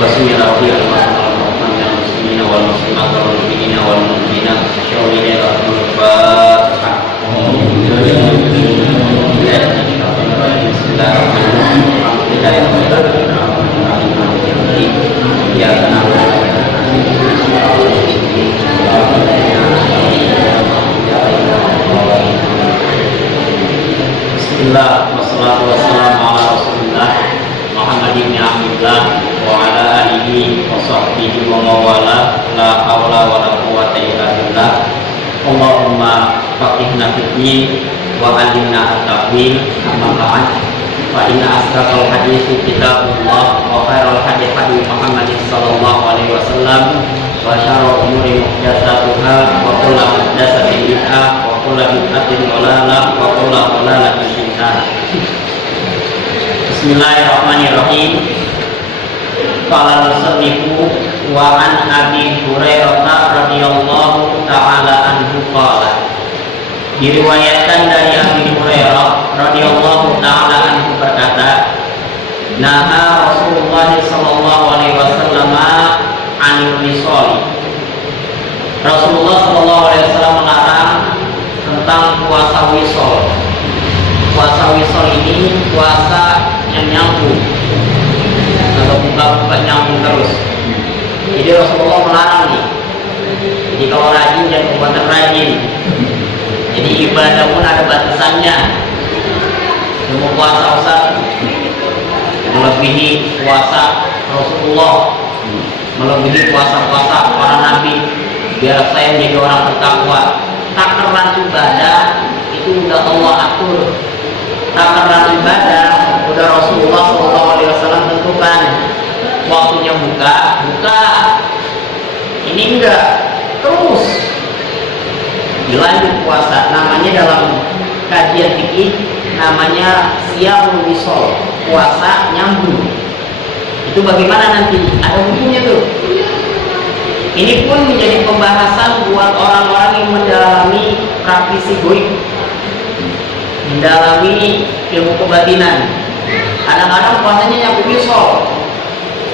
Bismillahirrahmanirrahim. Wal muslimat wal mu'minina wal mu'minat syawilil al-Fatihah. Bismillah, wassalatu wassalamu ala rasulillah Muhammad ibn Abdullah wa ala alihi wa sahbihi wa mawala, la hawla wa la quwwata illa billah. Allahumma faqihna fid-din wa 'allimna at-ta'wil. Amma ba'd, fa inna asdaqal hadithi kitabullah wa khairal hadi hadi Muhammadin sallallahu alaihi wasallam wa syarrul umuri muhdatsatuha wa kullu muhdatsatin bid'ah wa kullu bid'atin dhalalah wa kullu dhalalatin finnar. Bismillahirrahmanirrahim. Qala al-musannifu wa an Abi Hurairah radhiyallahu ta'ala anhu qala. Diriwayatkan dari Abi Hurairah radhiyallahu ta'ala anhu berkata, naha Rasulullah sallallahu alaihi wasallam 'anil wisal. Rasulullah sallallahu alaihi wasallam melarang tentang puasa wisal. Puasa wisal ini puasa yang nyambung atau buka-buka nyambung terus. Jadi Rasulullah melarang nih. Jadi kalau rajin jangan kebuatan rajin. Jadi ibadah pun ada batasannya. Semua puasa Ustaz melebihi puasa Rasulullah, melebihi puasa-puasa para nabi. Biar saya menjadi orang bertakwa. Takaran ibadah itu udah Allah atur. Takaran ibadah udah Rasulullah SAW tentukan. Waktunya buka, ini enggak terus dilanjut puasa. Namanya dalam kajian fikih namanya siyamul wisal, puasa nyambung. Itu bagaimana nanti? Ada hukumnya tuh. Ini pun menjadi pembahasan buat orang-orang yang mendalami praktisi goib, mendalami ilmu kebatinan. Kadang-kadang puasanya nyambung wisal.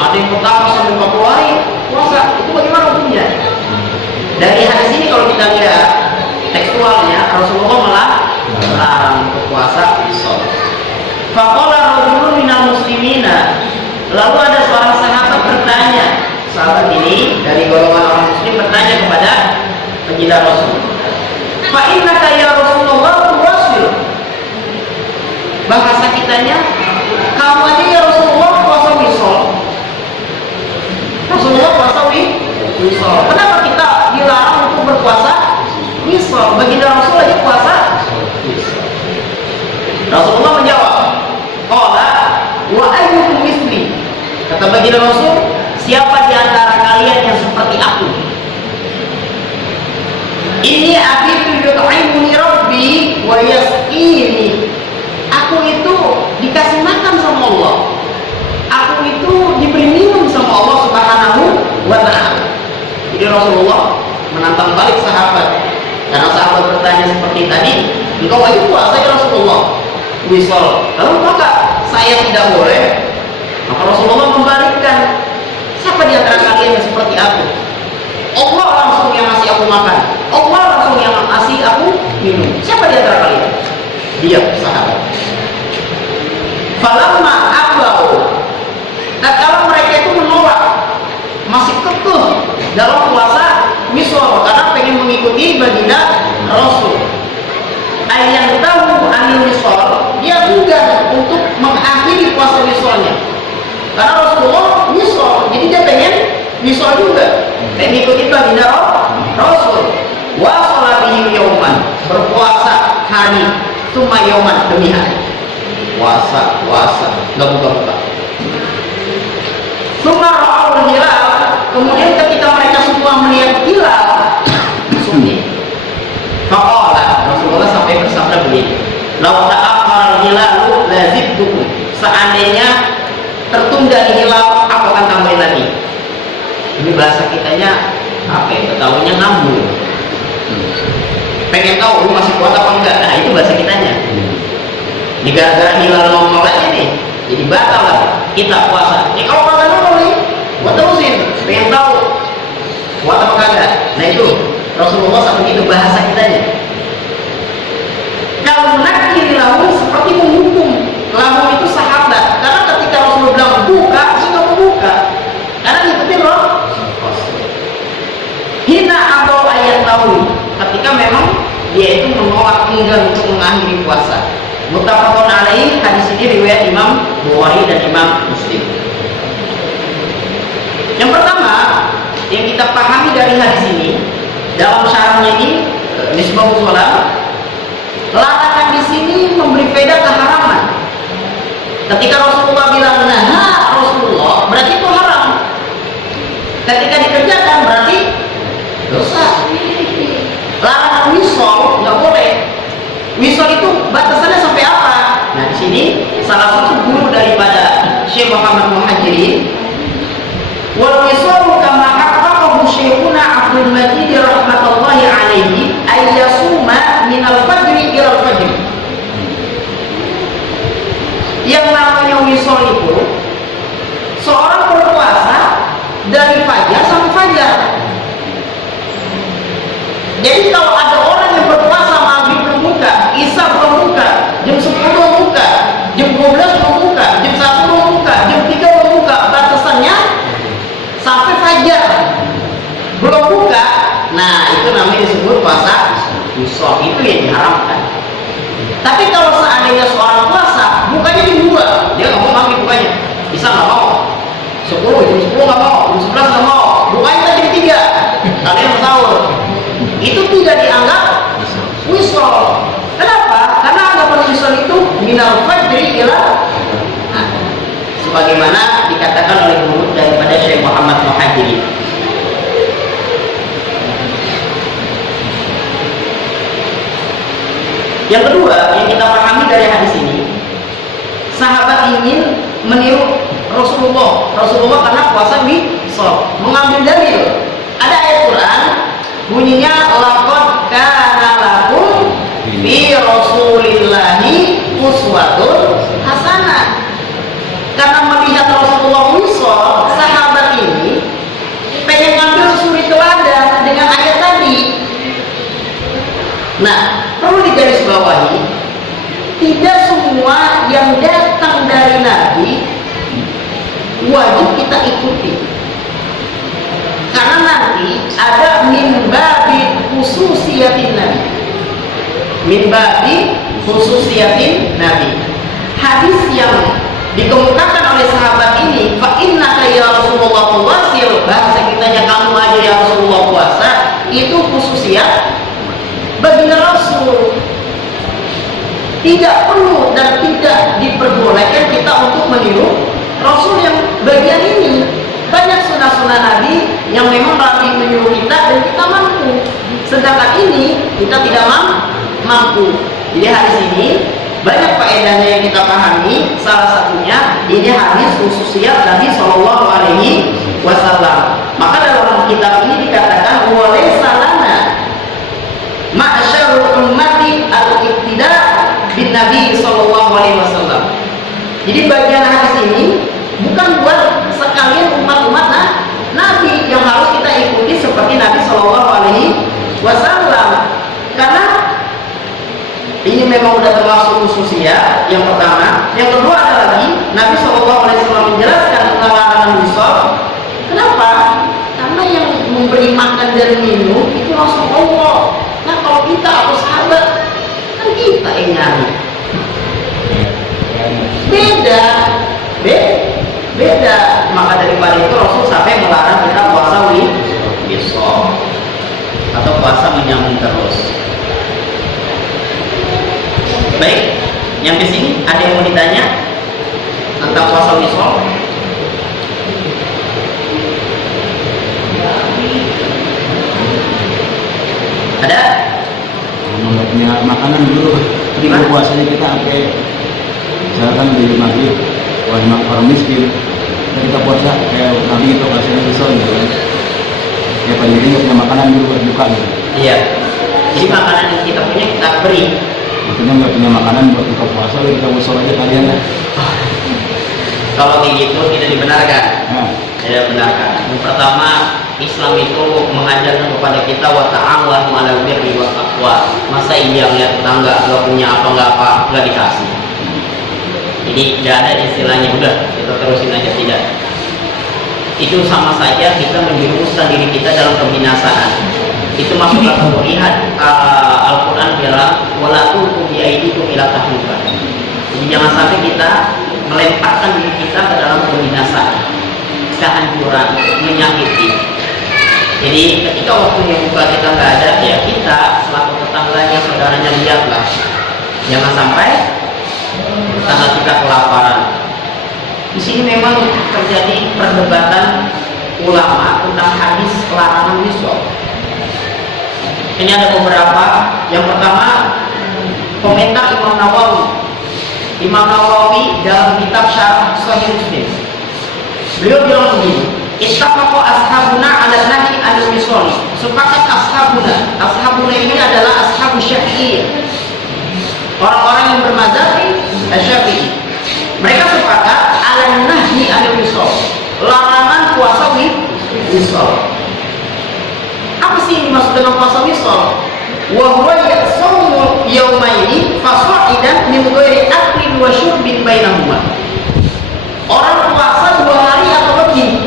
Ada yang pertama sampai 40 hari puasa. Itu bagaimana hukumnya? Dari hadis ini kalau kita lihat tekstualnya, Rasulullah melarang puasa wisal. Faqala rajulun minal muslimina. Lalu ada seorang sahabat bertanya. Sahabat ini dari golongan orang muslim bertanya kepada baginda Rasul. Fa innaka ya Rasulullah tuwasil. Bahasa kitanya, kamu aja ya Rasulullah puasa wisal. Rasulullah puasa wisal. Kenapa kita dilarang untuk berpuasa wisal? Baginda Rasul aja puasa wisal. Rasulullah menjawab, qala wa ayyukum misli. Kata baginda Rasul, siapa di antara kalian yang seperti aku? Ini abitu yut'imuni rabbi wa yasqini. Aku itu dikasih makan sama Allah. Aku itu diberi minum sama Allah Subhanahu wa ta'ala. Jadi Rasulullah menantang balik sahabat. Karena sahabat bertanya seperti tadi, engkau wajib puasa ya Rasulullah wisal. Lalu maka saya tidak boleh? Maka Rasulullah membalikkan, siapa di antara kalian yang seperti aku? Allah langsung yang ngasih aku makan, Allah langsung yang ngasih aku minum. Siapa di antara kalian? Dia sahabat. Falamma abau. Dan kalau mereka itu menolak, masih kekeh dalam puasa wisal karena pengen mengikuti baginda Rasul. Ayat tahu anil wisal, dia enggan untuk mengakhiri puasa wisalnya. Karena Rasulullah wisal, jadi dia pengen wisal juga, pengen mengikuti baginda Rasul. Wa sholatihi yauman, berpuasa hari, summa yauman demi hari. Puasa, nggak buka-buka. Summa ra'aul hilal, kemudian ketika mereka semua melihat hilal, sunni. Faqala, Rasulullah sampai bersabda begini, "Lau ta'akhkhara al-hilalu lazidtukum." Seandainya tertunda di hilal, aku akan tambahin lagi. Ini bahasa kitanya apa ya? Ketahuinya ngambul. Pengen tahu lu masih kuat apa enggak? Nah, itu bahasa kitanya. Ini gara-gara hilal normal aja nih, jadi batal lah kita puasa. Kalau kagak normal nih, Rasulullah saat itu bahasa kitanya. Kalau nakir lahum seperti menghukum. Lahum itu sahabat. Karena ketika Rasulullah bilang buka, dia nggak mau buka. Karena ngikutin loh. Hina atau ayat tahu. Ketika memang dia itu menolak enggan untuk mengakhiri puasa. Muttafaqun alaih, hadis ini riwayat Imam Bukhari dan Imam Muslim. Yang pertama yang kita pahami dari hadis ini, dalam syarahnya ini Misbahus Shalah, larangan di sini memberi faedah keharaman. Ketika Rasulullah bilang nah Rasulullah, berarti itu haram. Ketika dikerjakan berarti dosa. Larangan wisol nggak boleh. Wisol itu batasannya sampai apa? Nah di sini salah satu guru daripada Syekh Muhammad Muhajirin, wal wisol kama haqqaqahu Syekhuna Abdul Majid rahmatullahi alaihi ayyasuma minal fajri ilal fajri. Yang namanya wisol itu seorang berpuasa dari fajar sampai fajar. Jadi kalau ada orang yang berpuasa maghrib belum buka, isya belum buka, jam 10 belum buka, jam 12 belum buka, jam 1 belum buka, jam 3 belum buka, batasannya sampai fajar belum buka, nah itu namanya disebut puasa wisol, itu yang diharamkan. Tapi kalau seandainya seorang puasa bukanya di 2, dia nggak mau maghrib bukanya, isya nggak mau, 10 jam 10 nggak mau, jam 11 nggak mau, bukanya jam 3, kalian sahur. Itu tidak dianggap wisol. Kenapa? Karena anggapan wisol itu minal fajri ila, sebagaimana dikatakan oleh guru daripada Syekh Muhammad Muhajirin. Yang kedua yang kita pahami dari hadis ini, sahabat ingin meniru Rasulullah karena puasa wisol, mengambil dalil. Ada ayat Quran bunyinya laqad kana lakum fi rasulillahi uswatun hasanah. Karena melihat Rasulullah wisol, sahabat ini pengen ngambil suri teladan dengan ayat tadi. Nah, perlu digarisbawahi, tidak semua yang datang dari Nabi wajib kita ikuti. Karena nanti ada min babi khususiyatin Nabi. Min babi khususiyatin Nabi. Hadis yang dikemukakan oleh sahabat ini, fa innaka ya Rasulullah tuwasil, bahasa kitanya kamu aja ya Rasulullah puasa, itu khususiyat baginda Rasul. Tidak perlu dan tidak diperbolehkan kita untuk meniru Rasul yang bagian ini. Banyak sunnah-sunnah Nabi yang memang Nabi menyuruh kita dan kita mampu, sedangkan ini kita tidak mampu. Jadi hadis ini banyak faedahnya yang kita pahami. Salah satunya ini hadis khususiyat Nabi Shallallahu Alaihi Wasallam. Maka dalam kitab ini dikatakan walaysa lana ma'syarul ummati al-iqtida bin Nabi Shallallahu Alaihi Wasallam. Jadi bagian hadis ini bukan buat sekalian umat-umat Nabi yang harus kita ikuti seperti Nabi Shallallahu Alaihi Wasallam. Karena ini memang sudah termasuk khususiyat yang pertama. Yang kedua ada lagi Nabi Shallallahu Alaihi Wasallam menjelaskan tentang larangan wisol. Kenapa? Karena yang memberi makan dan minum itu Rasulullah. Nah kalau kita atau sahabat kan kita yang nyari. Beda. Maka daripada itu Rasul sampai melarang kita puasa wisol atau puasa menyambung terus. Baik, yang di sini ada yang mau ditanya tentang puasa wisol? Ada? Punya makanan dulu. Gimana puasanya kita sampai misalkan di maghrib, orang miskin, kita puasa kayak Nabi itu puasanya wisol gitu kan. Ya paling nggak punya makanan dulu buat buka gitu. Iya. Jadi makanan yang kita punya kita beri. Maksudnya nggak punya makanan buat buka puasa, kita wisol aja kalian ya. Kalau kayak gitu tidak dibenarkan. Nah. Tidak dibenarkan. Yang pertama, istri Islam itu mengajarkan kepada kita wa ta'awanu 'alal birri wat taqwa. Masa iya lihat tetangga nggak punya apa nggak dikasih. Jadi nggak ada istilahnya udah kita terusin aja, tidak. Itu sama saja kita menjerumuskan diri kita dalam kebinasaan. Itu masuk kategori Al-Quran bilang wala tulqu bi aydikum ila tahluka. Jadi jangan sampai kita melemparkan diri kita ke dalam kebinasaan, kehancuran, menyakiti. Jadi ketika waktunya buka kita nggak ada, ya kita selaku tetangganya, saudaranya lihatlah. Jangan sampai tetangga kita kelaparan. Di sini memang terjadi perdebatan ulama tentang hadis larangan wisol. Ini ada beberapa. Yang pertama, komentar Imam Nawawi. Imam Nawawi dalam kitab Syarah Sahih Muslim, beliau bilang begini, ittafaqu ashabuna 'ala nahyi 'anil wisol. Sepakat ashabuna. Ashabuna ini adalah ashabu Syafi'i. Orang-orang yang bermadzhab Syafi'i. Mereka sepakat 'ala nahyi 'anil wisol. Larangan puasa wisol. Apa sih yang dimaksud dengan puasa wisol? Wa huwa yasawmu yawmaini fasa'idan min ghairi aklin wa syurbin bainahuma. Orang puasa 2 hari atau lebih.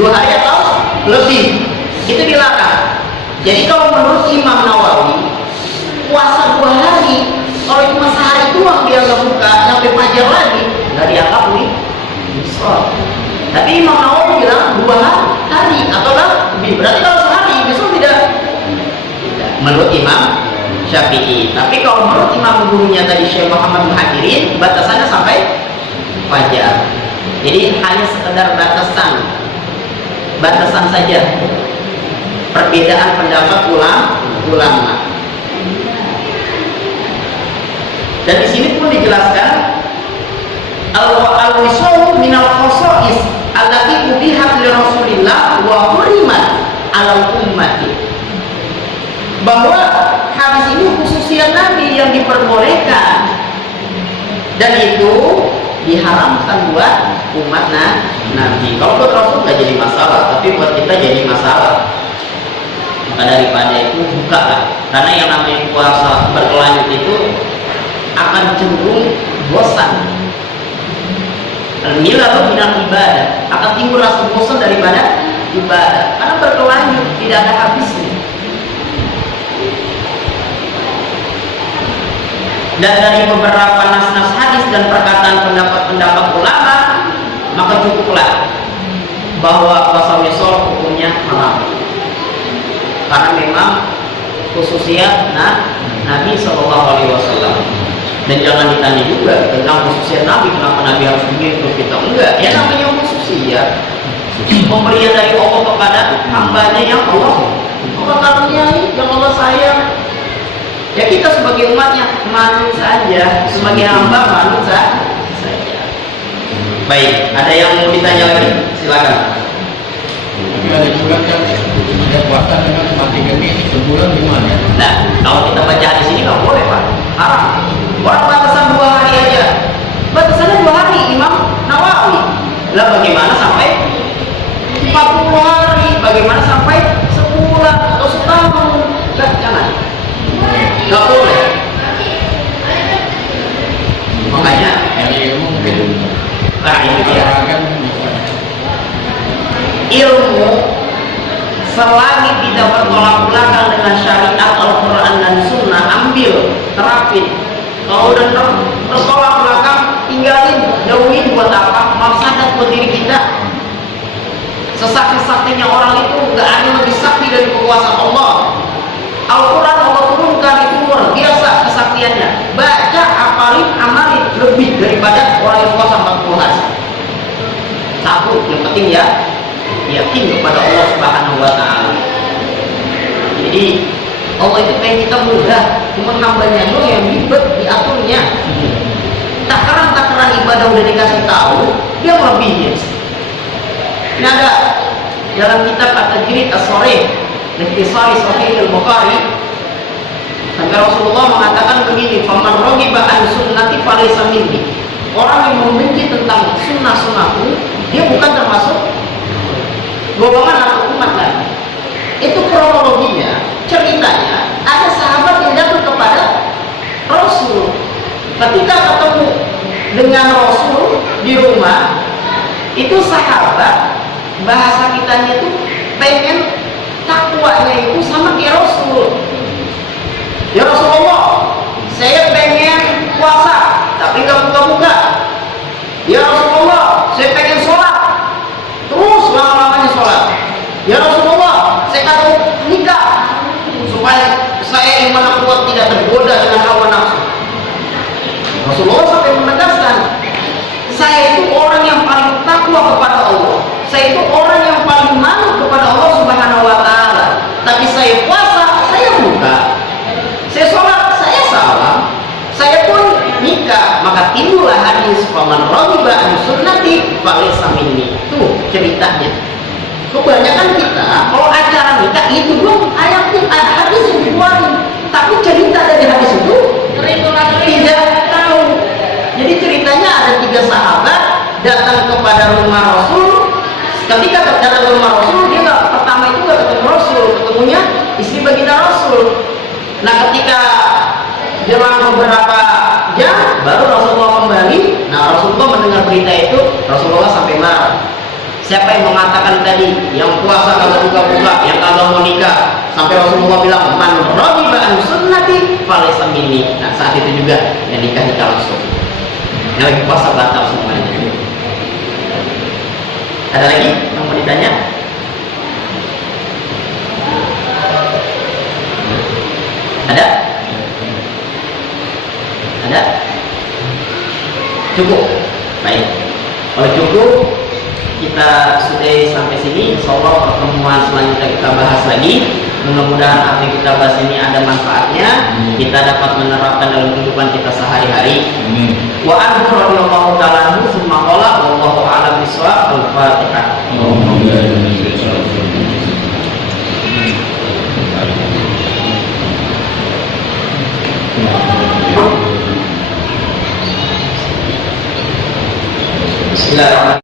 2 hari atau lebih. Itu dilarang. Jadi kalau menurut Imam Nawawi, puasa 2 hari, kalau cuma sehari doang dia nggak buka sampai fajar lagi, nggak dianggap wisol. Tapi Imam Nawawi bilang 2 hari atau lebih. Berarti kalau sehari wisol tidak. Menurut Imam Syafi'i. Tapi kalau menurut imam gurunya tadi Syekh Muhammad Muhajirin, batasannya sampai fajar. Jadi hanya sekedar batasan saja. Perbedaan pendapat ulama. Dan di sini pun dijelaskan al-wisol minal khosais allati ubihat li Rasulillah wa hurimat 'alal ummati. Bahwa hadis ini khususnya Nabi yang diperbolehkan, dan itu diharamkan buat umat Nabi. Kalau buat Rasul nggak jadi masalah, tapi buat kita jadi masalah. Maka daripada itu bukalah, karena yang namanya puasa berkelanjut itu akan cenderung bosan. Al-milatu minal ibadah, akan timbul rasa bosan daripada ibadah, karena berkelanjut tidak ada habisnya. Dan dari beberapa nas-nas hadis dan perkataan pendapat-pendapat ulama, maka cukuplah bahwa puasa wisol hukumnya haram. Karena memang khususnya Nabi SAW. Dan jangan ditanya juga tentang khususnya Nabi, kenapa Nabi harus begitu, kita enggak. Ya namanya khususnya pemberian dari Allah kepada hambanya yang Allah karuniai, yang Allah sayang. Ya kita sebagai umatnya manut saja, sebagai hamba manut saja. Baik, ada yang mau ditanya lagi? Silakan. Tapi ada juga kan ada puasa dengan mati geni sebulan gimana? Nah, kalau kita baca hadis ini nggak boleh Pak, haram. Orang batasan 2 hari aja, batasannya 2 hari Imam Nawawi. Lah bagaimana sampai 40 hari? Bagaimana sampai sebulan atau setahun? Jangan. Nggak boleh. Makanya mungkin ini dia. kan Ilmu selagi tidak bertolak belakang dengan syariat Al-Quran dan Sunnah, ambil, terapin. Kalau udah bertolak belakang, tinggalin, jauhin. Buat apa? Mafsadat buat diri kita. Sesakti-saktinya orang itu nggak ada yang lebih sakti dari kekuasaan Allah. Al-Quran Allah turunkan itu luar biasa kesaktiannya. Baca, apalin, amalin lebih daripada orang yang puasa 40 hari. Satu, yang penting ya yakin kepada Allah Subhanahu wa Ta'ala. Jadi Allah itu pengen kita mudah, cuma hambanya doang yang ribet diaturnya. Takaran ibadah udah dikasih tahu, dia melebihi. Ini ada dalam kitab At-Tajrid As-Sharih Ikhtisari Sahih Al-Bukhari, sampai Rasulullah mengatakan begini, faman raghiba an sunnati falaysa minni. Orang yang membenci tentang sunnah-sunnahku, dia bukan termasuk golongan atau umat Nabi. Itu kronologinya, ceritanya ada sahabat yang datang kepada Rasul. Ketika ketemu dengan Rasul di rumah, itu sahabat bahasa kitanya itu pengen takwanya itu sama kayak Rasul. Ya Rasulullah, saya pengen puasa tapi nggak buka-buka. Ya Rasulullah, saya pengen sholat terus lama-lamanya sholat. Ya Rasulullah, saya mau nikah supaya saya iman kuat tidak tergoda dengan hawa nafsu. Rasulullah sampai menegaskan, saya itu orang yang paling takwa kepada Allah. Saya itu orang yang paling malu kepada Allah Subhanahu wa taala. Tapi saya puasa, saya buka. Saya sholat, saya salam. Saya pun nikah. Maka timbullah hadis faman raghiba an sunnati falaysa minni. Tuh ceritanya. Kebanyakan kita kalau acara nikah itu belum ayatnya hadis yang dikeluarin. Tapi cerita dari hadis itu tidak tahu. Jadi ceritanya ada 3 sahabat datang kepada rumah Rasul. Ketika datang ke rumah Rasul, dia pertama itu nggak ketemu Rasul, ketemunya istri baginda Rasul. Nah, ketika jelang beberapa jam baru Rasulullah kembali. Nah, Rasulullah mendengar berita itu, Rasulullah sampai marah. Siapa yang mengatakan tadi yang puasa kagak buka-buka, yang kagak mau nikah? Sampai Rasulullah bilang, man raghiba an sunnati falaysa minni. Nah, saat itu juga yang nikah langsung. Yang lagi puasa batal semuanya. Ada lagi yang mau ditanya? Ada? Ada? Cukup? Baik. Kalau cukup, kita sudah sampai sini. Insyaallah pertemuan selanjutnya kita bahas lagi. Mudah-mudahan apa yang kita bahas ini ada manfaatnya. Kita dapat menerapkan dalam kehidupan kita sehari-hari. Wa anhu radhiyallahu ta'ala anhu summa qala wallahu a'lam bishawab. Al-Fatihah. Bismillahirrahmanirrahim.